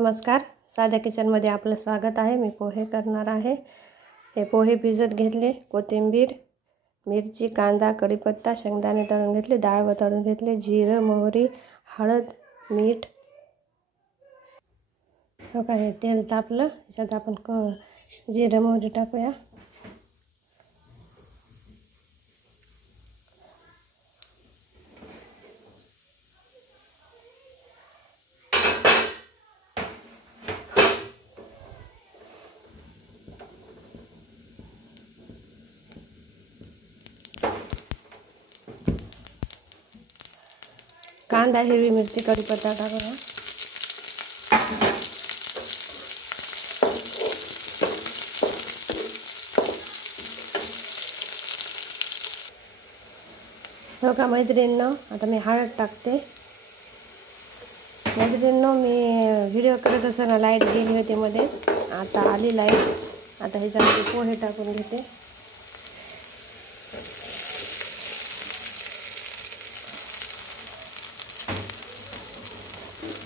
नमस्कार, साध्या किचनमध्ये आपलं स्वागत आहे। मी पोहे करणार आहे। हे पोहे भिजत घेतले, कोथिंबीर, मिरची, कांदा, कढीपत्ता, शेंगदाणे तळून घेतले, डाळ तळून घेतले, जिरं, मोहरी, हळद, मीठ। बघा हे तेल तापलं, याच्यात आपण जिरं मोहरी टाकूया। कांदा, हिरवी मिरची, कढीपत्ता टाकूया। बघा मैत्रिणींनो, आता मी हळद टाकते। मैत्रिणींनो, मी व्हिडिओ करत असताना लाईट गेली होती मध्ये, आता आली लाईट। आता ह्याच्यामध्ये पोहे टाकून घेते।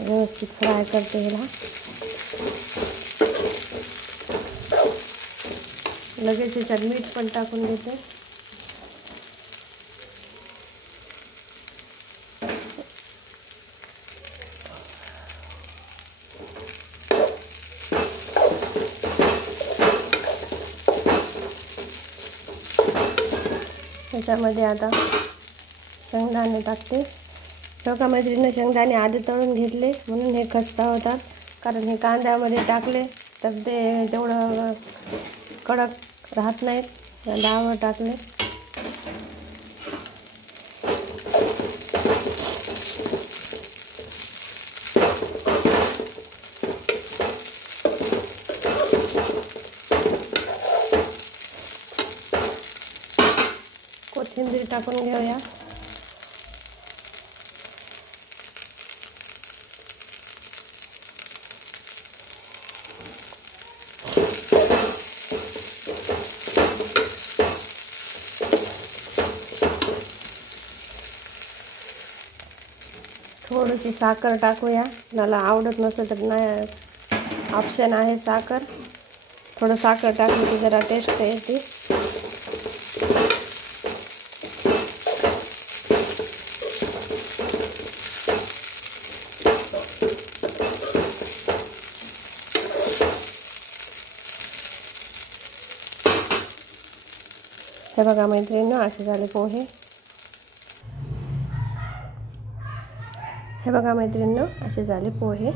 व्यवस्थित फ्राय करते ह्याला। लगेच ह्याच्यात मीठ पण टाकून घेते। ह्याच्यामध्ये आता शेंगदाणे टाकते। बघा मैत्रिणींनो, शेंगदाणे आधी तळून घेतले म्हणून हे खस्ता होतात, कारण हे कांद्यामध्ये टाकले तर ते तेवढं कडक राहत नाहीत। डाळवर टाकले। कोथिंबीर टाकून घेऊया। थोडीशी साखर टाकूया, मला आवडत नसेल तर नाही, ऑप्शन आहे साखर। थोडं साखर टाकली की जरा टेस्ट येते। हे बघा मैत्रिणींनो, असे झाले पोहे। हे बघा मैत्रिणींनो, असे झाले पोहे।